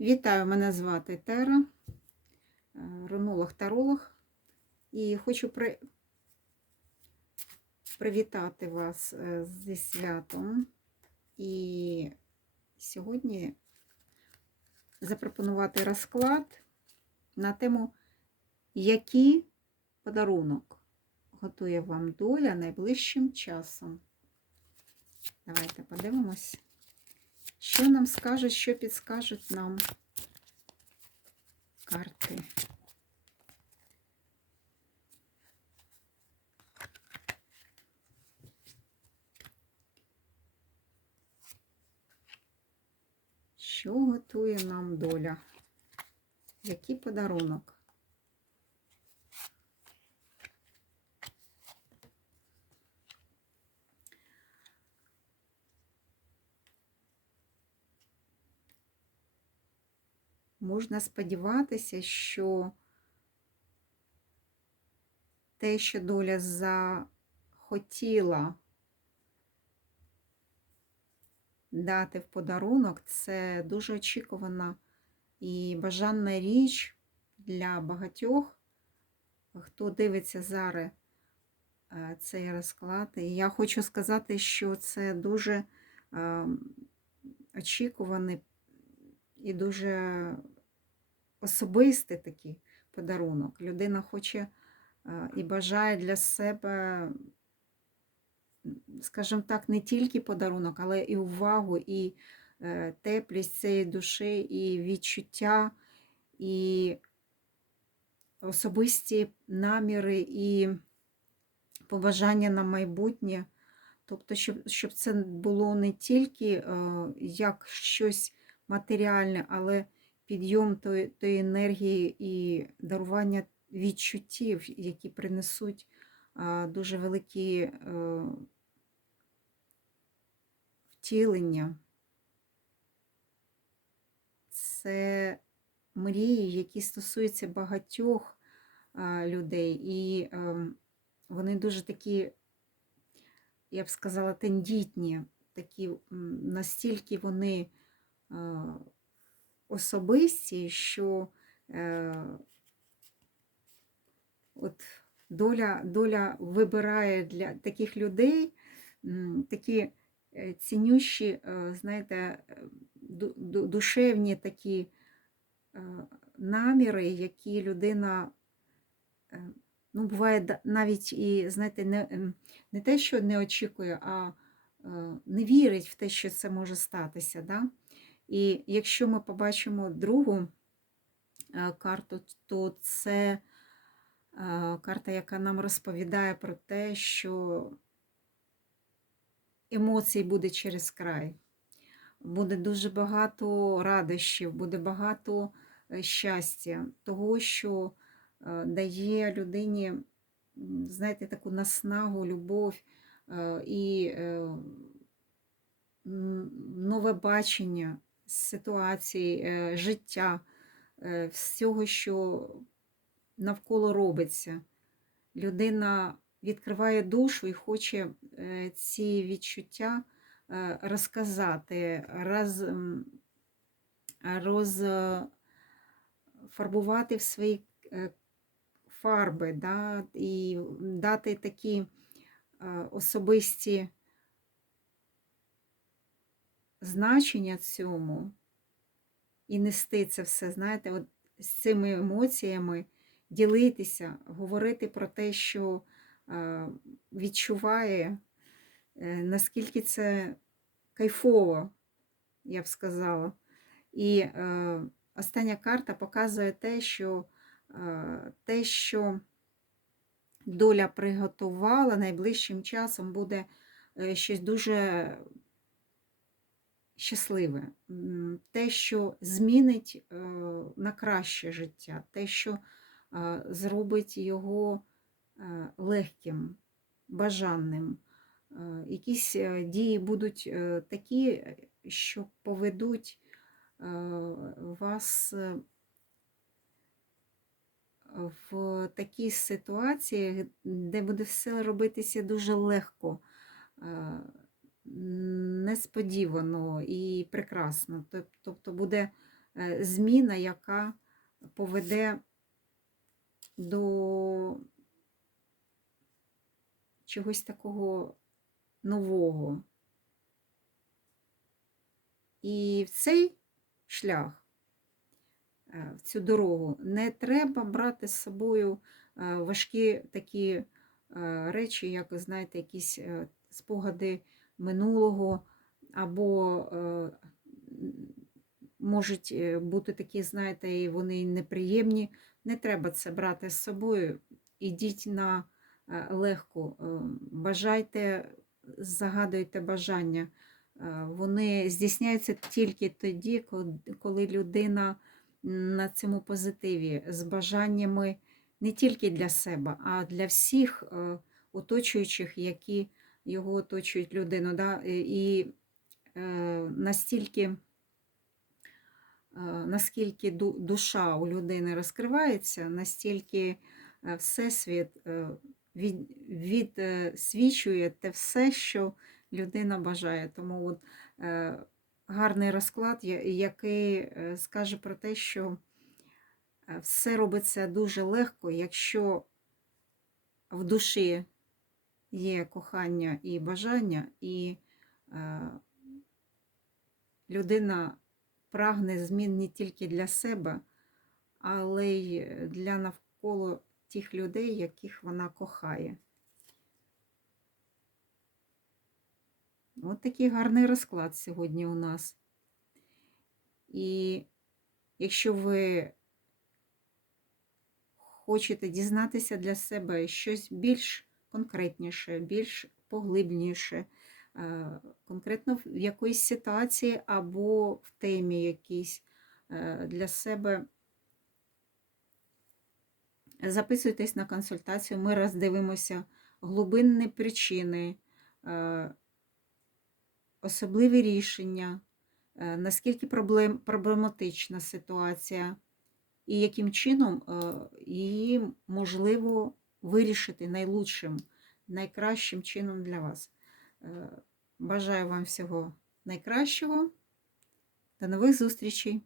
Вітаю, мене звати Тера, рунолог-таролог, і хочу при... привітати вас е, зі святом. І сьогодні запропонувати розклад на тему, який подарунок готує вам доля найближчим часом. Давайте подивимось. Що нам скажуть, що підскажуть нам карти? Що готує нам доля? Який подарунок? Можна сподіватися, що те, що доля захотіла дати в подарунок, це дуже очікувана і бажана річ для багатьох, хто дивиться зараз е, цей розклад. І я хочу сказати, що це дуже ем, очікуваний і дуже особистий такий подарунок. Людина хоче е, і бажає для себе, скажімо так, не тільки подарунок, але і увагу, і е, теплість цієї душі, і відчуття, і особисті наміри, і побажання на майбутнє. Тобто, щоб щоб це було не тільки е, як щось матеріальне, але підйом тої, тої енергії і дарування відчуттів, які принесуть дуже великі е, втілення. Це мрії, які стосуються багатьох людей, і ем, вони дуже такі, я б сказала, тендітні, такі настільки вони особисті, що е, от доля, доля вибирає для таких людей такі е, цінющі, е, знаєте, душевні такі наміри, які людина, ну, буває навіть і, знаєте, не, не те, що не очікує, а не вірить в те, що це може статися. Да? І якщо ми побачимо другу е, карту, то це е, карта, яка нам розповідає про те, що емоцій буде через край. Буде дуже багато радощів, буде багато е, щастя, того, що дає людині, знаєте, таку наснагу, любов і нове бачення ситуації, е, життя, е, всього, що навколо робиться. Людина відкриває душу і хоче е, ці відчуття розказати, роз, розфарбувати в свої фарби, да, і дати такі особисті значення цьому і нести це все, знаєте, от з цими емоціями ділитися, говорити про те, що е, відчуває, е, наскільки це кайфово, я б сказала. І е, остання карта показує те, що е, те, що доля приготувала найближчим часом буде е, щось дуже щасливе, те, що змінить е, на краще життя, те, що е, зробить його е, легким, бажанним. Якісь дії будуть такі, що поведуть вас в такій ситуації, де буде все робитися дуже легко несподівано і прекрасно. Тобто буде е, зміна, яка поведе до чогось такого нового. І в цей шлях, е, в цю дорогу, не треба брати з собою е, важкі такі речі, як, знаєте, якісь спогади минулого, або е, можуть е, бути такі, знаєте, і вони неприємні. Не треба це брати з собою. Ідіть на е, легку, бажайте, загадуйте бажання. Вони здійсняються тільки тоді, коли людина на цьому позитиві, з бажаннями не тільки для себе, а для всіх оточуючих, які його оточують людину. Да? І настільки, е, наскільки душа у людини розкривається, настільки е, Всесвіт е, відсвічує те все, що людина бажає. Тому от, е, гарний розклад, який е, скаже про те, що е, все робиться дуже легко, якщо в душі є кохання і бажання, і е, людина прагне змін не тільки для себе, але й для навколо тих людей, яких вона кохає. От такий гарний розклад сьогодні у нас. І якщо ви хочете дізнатися для себе щось більш конкретніше, більш поглибніше, конкретно в якоїсь ситуації або в темі якійсь е, для себе, записуйтесь на консультацію, ми роздивимося глибинні причини, е, особливі рішення, е, наскільки проблем, проблематична ситуація, і яким чином е, її можливо вирішити найлучшим, найкращим чином для вас. Е, Бажаю вам всього найкращого. До нових зустрічей!